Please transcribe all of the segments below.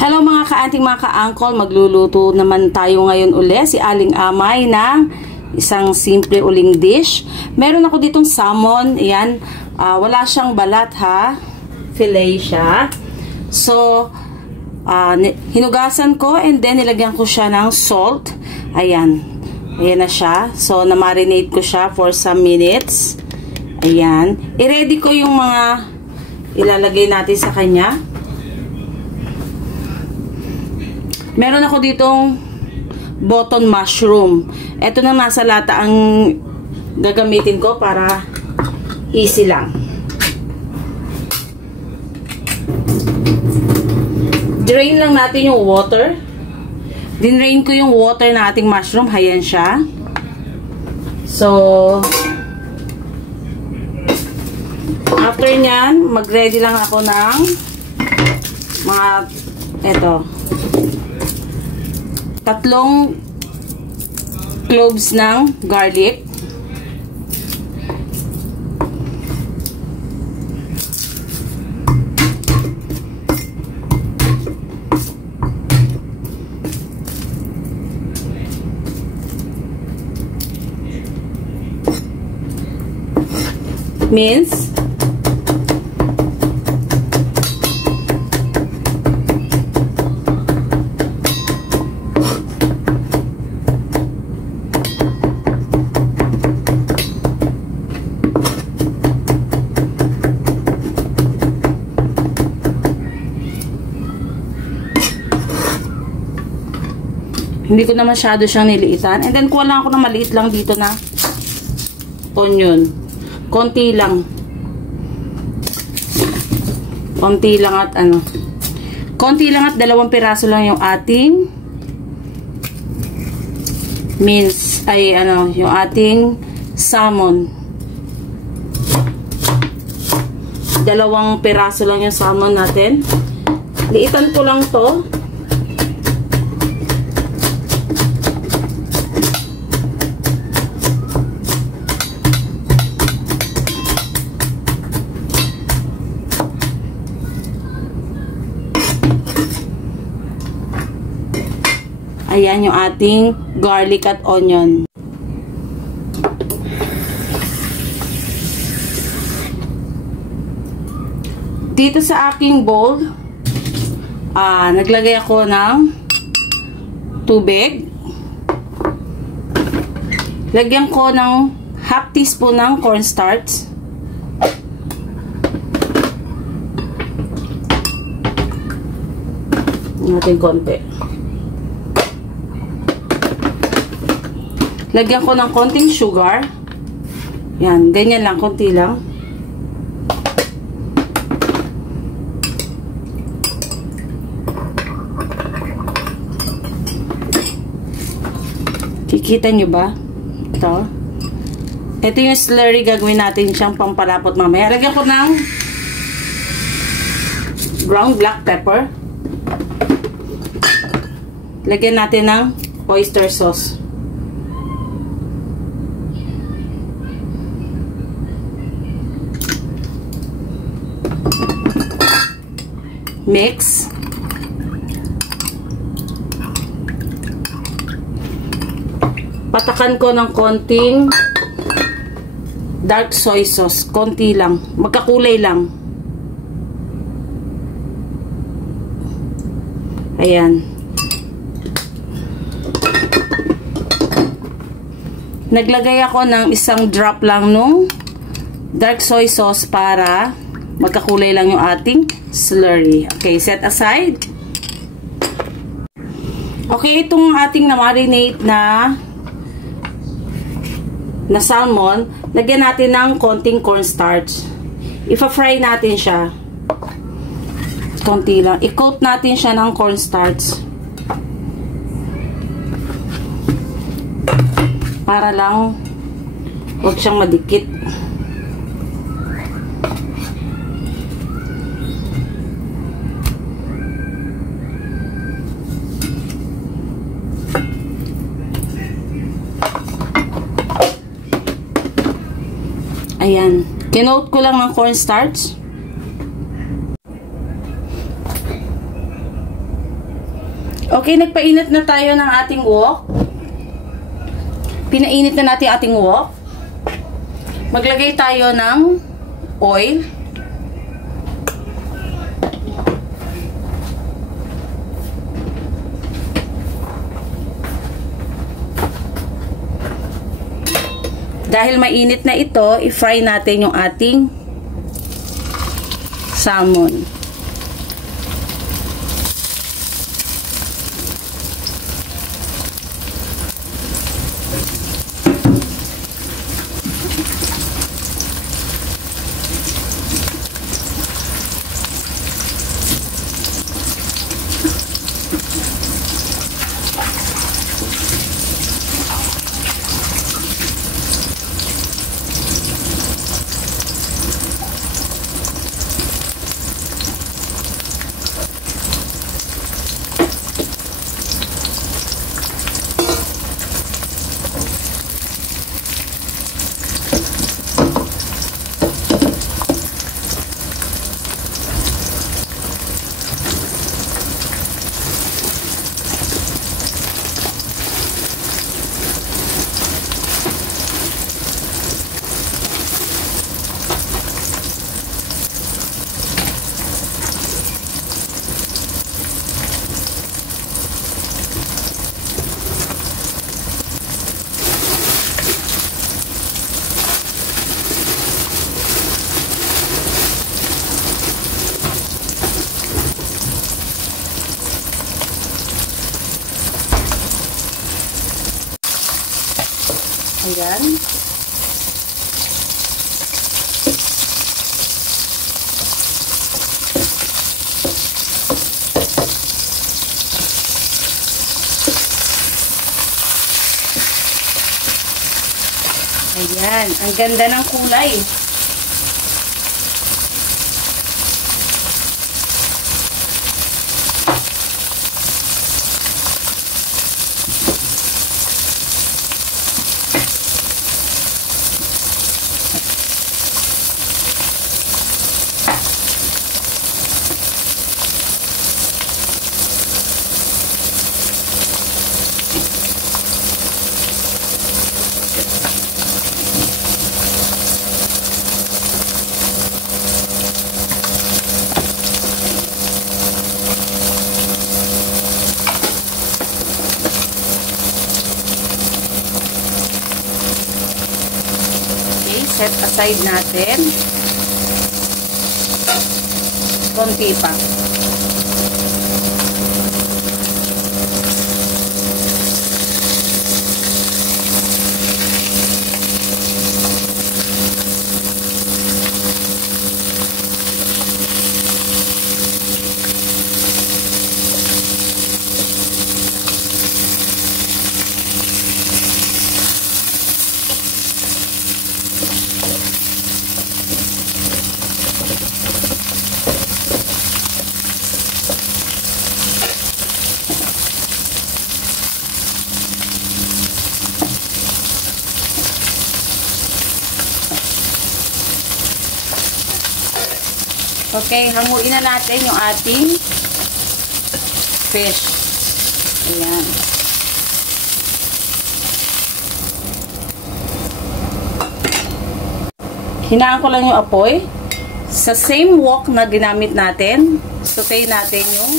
Hello mga ka-aunting, mga ka-uncle, magluluto naman tayo ngayon uli si Aling Amay ng isang simple uling dish. Meron ako ditong salmon, ayan, wala siyang balat ha, fillet siya. So, hinugasan ko and then nilagyan ko siya ng salt. Ayan, ayan na siya. So, na-marinate ko siya for some minutes. Ayan, i-ready ko yung mga ilalagay natin sa kanya. Meron ako ditong button mushroom. Ito na nasa lata ang gagamitin ko para easy lang. Drain lang natin yung water. Dinrain ko yung water na ating mushroom. Ayan siya. So, after nyan, mag-ready lang ako ng mga, eto, 3 cloves ng garlic. Mince. Hindi ko na masyado siyang niliitan. And then, kuha lang ako ng maliit lang dito na onion. Konti lang. Konti lang at ano. Konti lang at 2 piraso lang yung ating mince. Ay, ano, yung ating salmon. 2 piraso lang yung salmon natin. Liitan ko lang to. Ayan yung ating garlic at onion. Dito sa aking bowl, naglagay ako ng tubig. Lagyan ko ng ½ teaspoon ng cornstarch. Natin konti. Lagyan ko ng konting sugar. Yan, ganyan lang, konti lang. Kikita nyo ba? Ito. Ito yung slurry, gagawin natin siyang pampalapot mamaya. Lagyan ko ng ground black pepper. Lagyan natin ng oyster sauce. Mix. Patakan ko ng konting dark soy sauce. Konti lang. Magkakulay lang. Ayan. Naglagay ako ng 1 drop lang nung dark soy sauce para magkakulay lang yung ating slurry. Okay, set aside. Okay, itong ating na-marinate na salmon, lagyan natin ng konting cornstarch. Ipa-fry natin siya. Konti lang. I-coat natin siya ng cornstarch. Para lang huwag siyang madikit. Ayan. Kinote ko lang ng cornstarch. Okay, nagpainit na tayo ng ating wok. Pinainit na natin ating wok. Maglagay tayo ng oil. Dahil mainit na ito, i-fry natin yung ating salmon. Ayan. Ayan. Ang ganda ng kulay. Set aside natin. Konti pa. Okay, hanguin na natin yung ating fish. Ayan. Hinaan ko lang yung apoy. Sa same wok na ginamit natin, sauté natin yung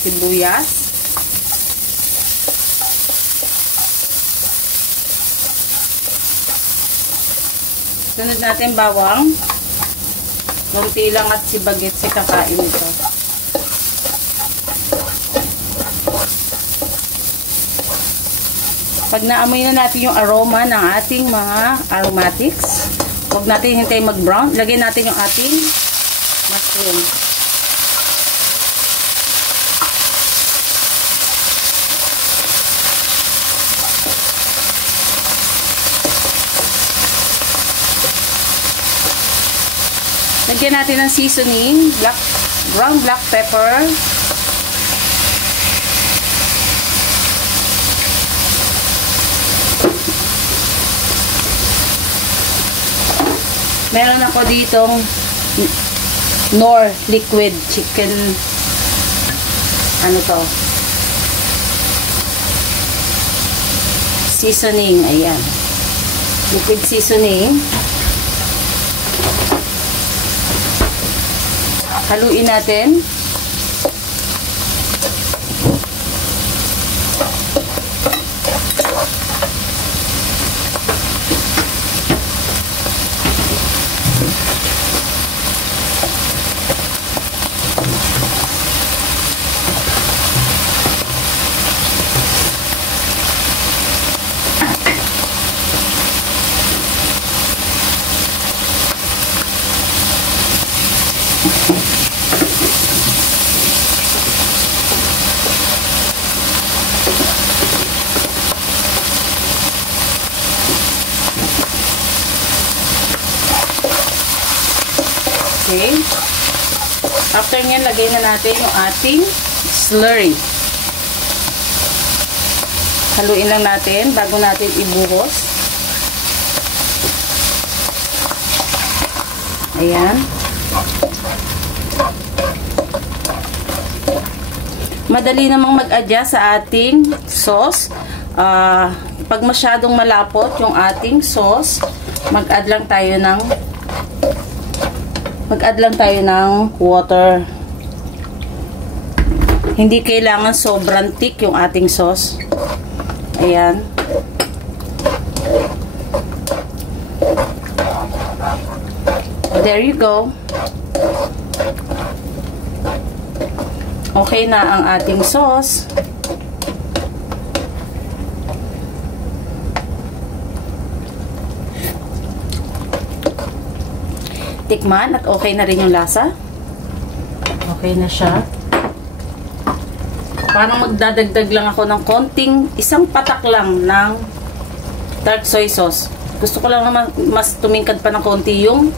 sibuyas. Sunod natin bawang. Kunti lang at si bagets si kakain ito. Pag naamoy na natin yung aroma ng ating mga aromatics, huwag natin hintay mag-brown. Lagyan natin yung ating mushroom. Lagyan natin ng seasoning, brown black pepper, meron ako ditong Knorr liquid chicken ano to? Seasoning. Ayan. Liquid seasoning. Haluin natin. Okay. After nyan, lagay na natin yung ating slurry. Haluin lang natin bago natin ibuhos. Ayan. Madali namang mag-adjust sa ating sauce. Pag masyadong malapot yung ating sauce, mag-add lang tayo ng water. Hindi kailangan sobrang thick yung ating sauce. Ayan. There you go. Okay na ang ating sauce. Tikman at okay na rin yung lasa. Okay na siya. Parang magdadagdag lang ako ng konting, isang patak lang ng dark soy sauce. Gusto ko lang naman mas tumingkad pa ng konti yung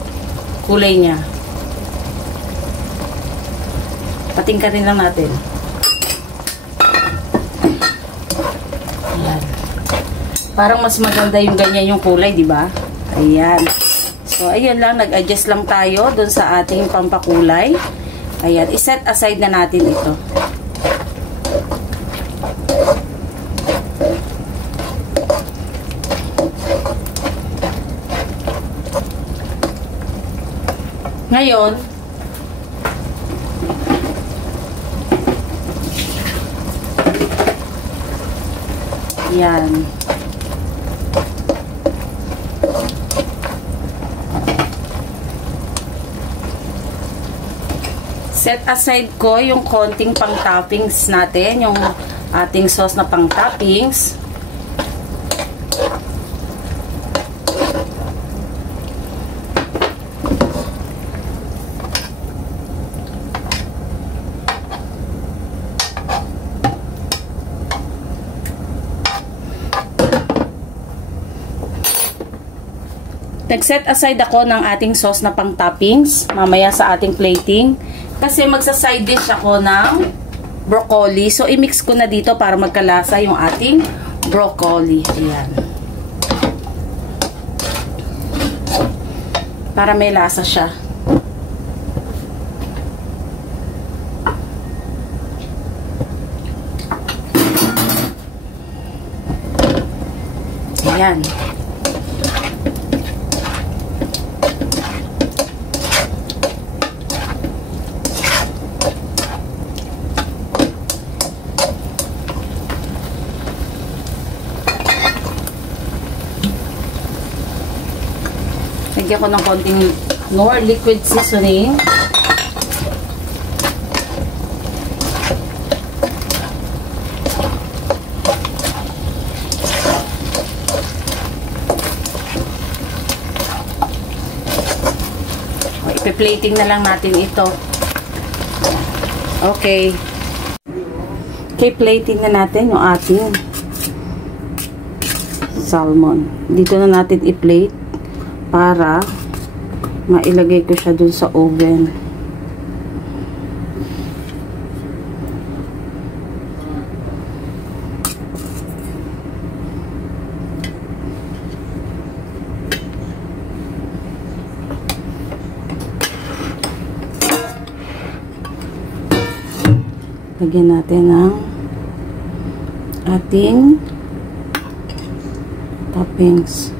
kulay niya. Patingkarin lang natin. Ayan. Parang mas maganda yung ganyan yung kulay, di ba? Ayan. So, ayun lang, nag-adjust lang tayo dun sa ating pampakulay. Ayan, iset aside na natin ito. Ngayon, yan. Set aside ko yung konting pang-toppings natin, yung ating sauce na pang-toppings. Nag-set aside ako ng ating sauce na pang-toppings mamaya sa ating plating. Kasi magsa-side dish ako ng broccoli. So, i-mix ko na dito para magkalasa yung ating broccoli. Ayan. Para may lasa siya. Ayan. Lagyan ko ng konting more liquid seasoning. Ipi-plating na lang natin ito. Okay. Okay, plating na natin yung ating salmon. Dito na natin i-plate para mailagay ko siya dun sa oven. Lagyan natin ng ating toppings.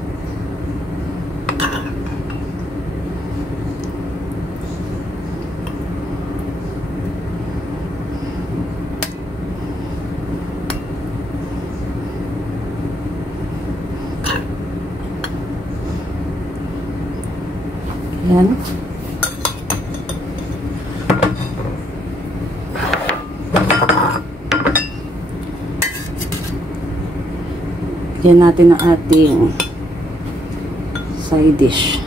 Ayan. Lagyan natin ang ating side dish.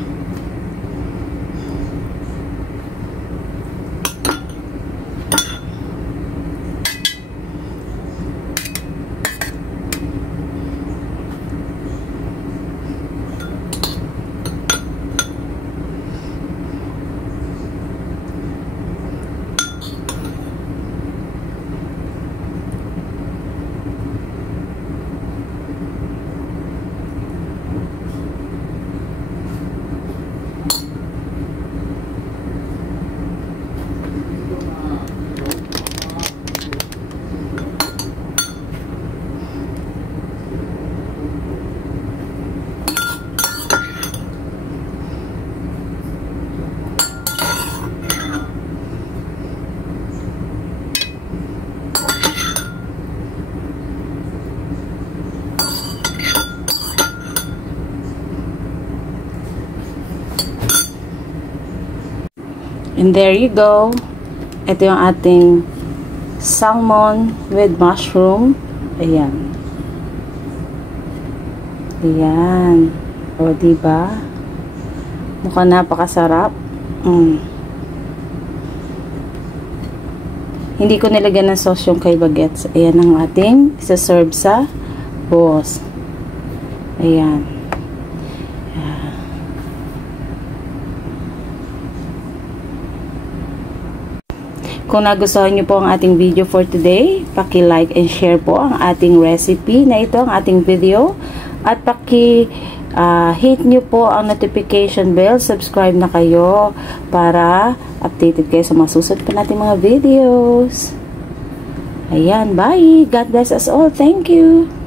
And there you go. Ito yung ating salmon with mushroom. Ayan. Ayan. O, diba? Mukhang napakasarap. Hindi ko nilagyan ng sauce yung kay bagets. Ayan ang ating isa-serve sa boss. Ayan. Kung nagustuhan niyo po ang ating video for today, paki-like and share po ang ating recipe na ito, ang ating video. At hit niyo po ang notification bell, subscribe na kayo para updated kayo sa mga susunod pa nating mga videos. Ayan, bye! God bless us all. Thank you!